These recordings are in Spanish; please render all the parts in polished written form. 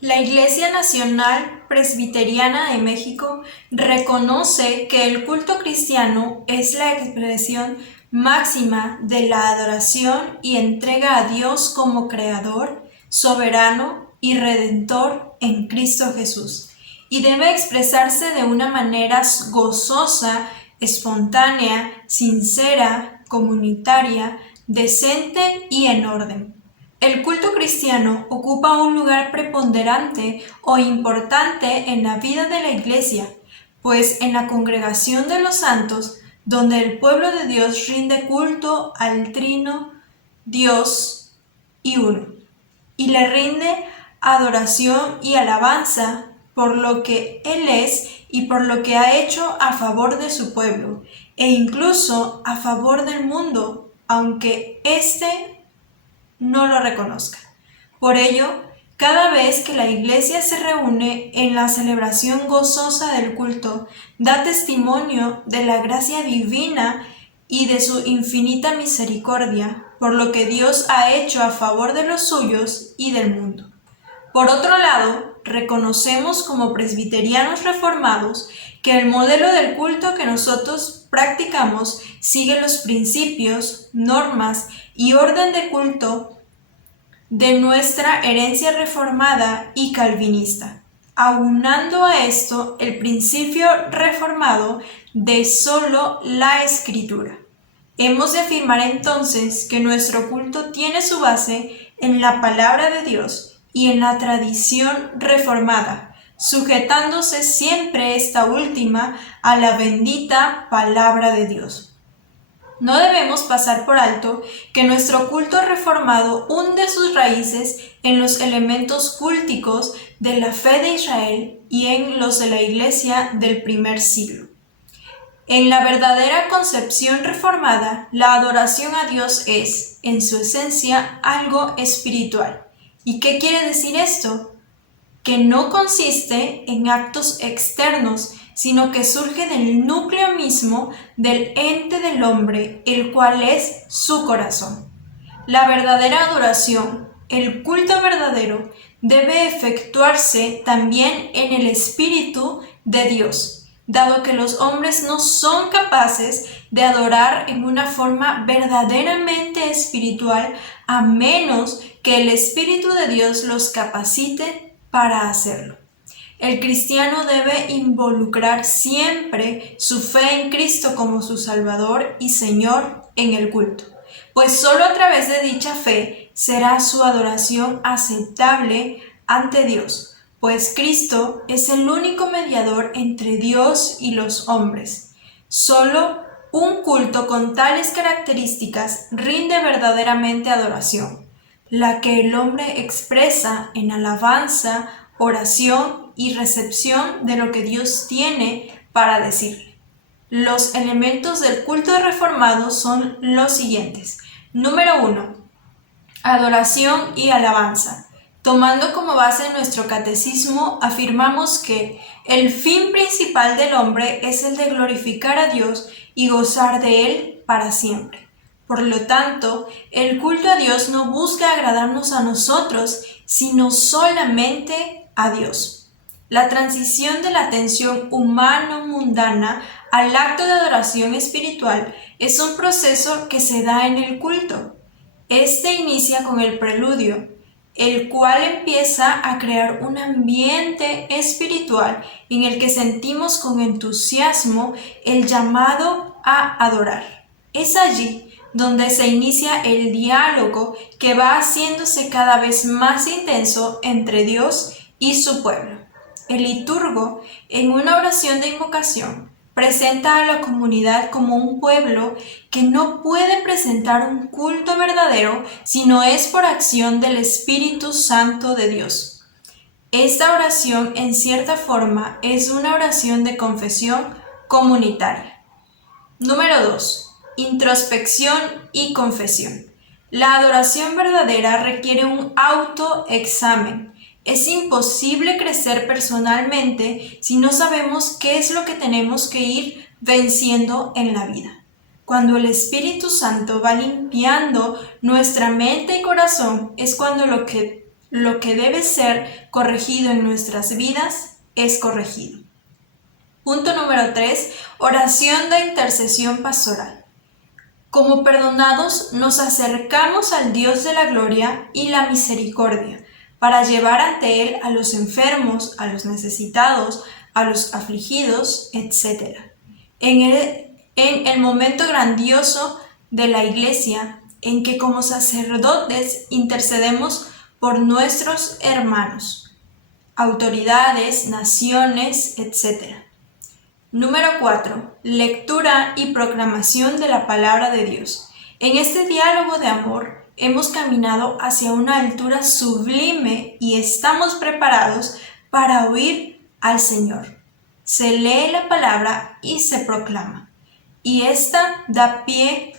La Iglesia Nacional Presbiteriana de México reconoce que el culto cristiano es la expresión máxima de la adoración y entrega a Dios como Creador, soberano y Redentor en Cristo Jesús, y debe expresarse de una manera gozosa, espontánea, sincera, comunitaria, decente y en orden. El culto cristiano ocupa un lugar preponderante o importante en la vida de la Iglesia, pues en la congregación de los santos, donde el pueblo de Dios rinde culto al Trino Dios y uno, y le rinde adoración y alabanza por lo que Él es y por lo que ha hecho a favor de su pueblo, e incluso a favor del mundo, aunque éste no lo reconozca. Por ello, cada vez que la Iglesia se reúne en la celebración gozosa del culto, da testimonio de la gracia divina y de su infinita misericordia, por lo que Dios ha hecho a favor de los suyos y del mundo. Por otro lado, reconocemos como presbiterianos reformados que el modelo del culto que nosotros practicamos sigue los principios, normas y orden de culto de nuestra herencia reformada y calvinista, aunando a esto el principio reformado de solo la Escritura. Hemos de afirmar entonces que nuestro culto tiene su base en la palabra de Dios y en la tradición reformada, sujetándose siempre esta última a la bendita palabra de Dios. No debemos pasar por alto que nuestro culto reformado hunde sus raíces en los elementos cúlticos de la fe de Israel y en los de la Iglesia del primer siglo. En la verdadera concepción reformada, la adoración a Dios es, en su esencia, algo espiritual. ¿Y qué quiere decir esto? Que no consiste en actos externos, sino que surge del núcleo mismo del ente del hombre, el cual es su corazón. La verdadera adoración, el culto verdadero, debe efectuarse también en el Espíritu de Dios, dado que los hombres no son capaces de adorar en una forma verdaderamente espiritual a menos que el Espíritu de Dios los capacite para hacerlo. El cristiano debe involucrar siempre su fe en Cristo como su Salvador y Señor en el culto, pues solo a través de dicha fe será su adoración aceptable ante Dios, pues Cristo es el único mediador entre Dios y los hombres. Solo un culto con tales características rinde verdaderamente adoración, la que el hombre expresa en alabanza, oración y recepción de lo que Dios tiene para decirle. Los elementos del culto reformado son los siguientes. Número 1. Adoración y alabanza. Tomando como base nuestro catecismo, afirmamos que el fin principal del hombre es el de glorificar a Dios y gozar de Él para siempre. Por lo tanto, el culto a Dios no busca agradarnos a nosotros, sino solamente a Dios. La transición de la atención humano-mundana al acto de adoración espiritual es un proceso que se da en el culto. Este inicia con el preludio, el cual empieza a crear un ambiente espiritual en el que sentimos con entusiasmo el llamado a adorar. Es allí donde se inicia el diálogo que va haciéndose cada vez más intenso entre Dios y su pueblo. El liturgo, en una oración de invocación, presenta a la comunidad como un pueblo que no puede presentar un culto verdadero si no es por acción del Espíritu Santo de Dios. Esta oración, en cierta forma, es una oración de confesión comunitaria. Número 2. Introspección y confesión. La adoración verdadera requiere un autoexamen. Es imposible crecer personalmente si no sabemos qué es lo que tenemos que ir venciendo en la vida. Cuando el Espíritu Santo va limpiando nuestra mente y corazón, es cuando lo que lo que debe ser corregido en nuestras vidas es corregido. Punto número 3. Oración de intercesión pastoral. Como perdonados, nos acercamos al Dios de la gloria y la misericordia para llevar ante Él a los enfermos, a los necesitados, a los afligidos, etc. En el momento grandioso de la Iglesia, en que como sacerdotes intercedemos por nuestros hermanos, autoridades, naciones, etc. Número 4. Lectura y proclamación de la palabra de Dios. En este diálogo de amor hemos caminado hacia una altura sublime y estamos preparados para oír al Señor. Se lee la palabra y se proclama, y esta da pie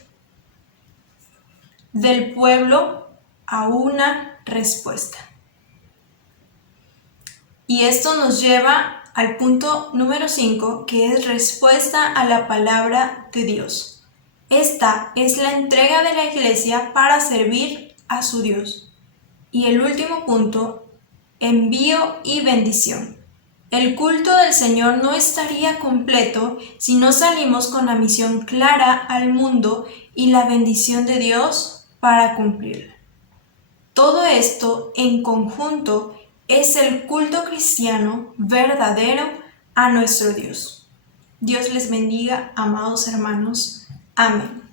del pueblo a una respuesta. Y esto nos lleva al punto número 5, que es respuesta a la palabra de Dios. Esta es la entrega de la Iglesia para servir a su Dios. Y el último punto, envío y bendición. El culto del Señor no estaría completo si no salimos con la misión clara al mundo y la bendición de Dios para cumplirla. Todo esto en conjunto es el culto cristiano verdadero a nuestro Dios. Dios les bendiga, amados hermanos. Amén.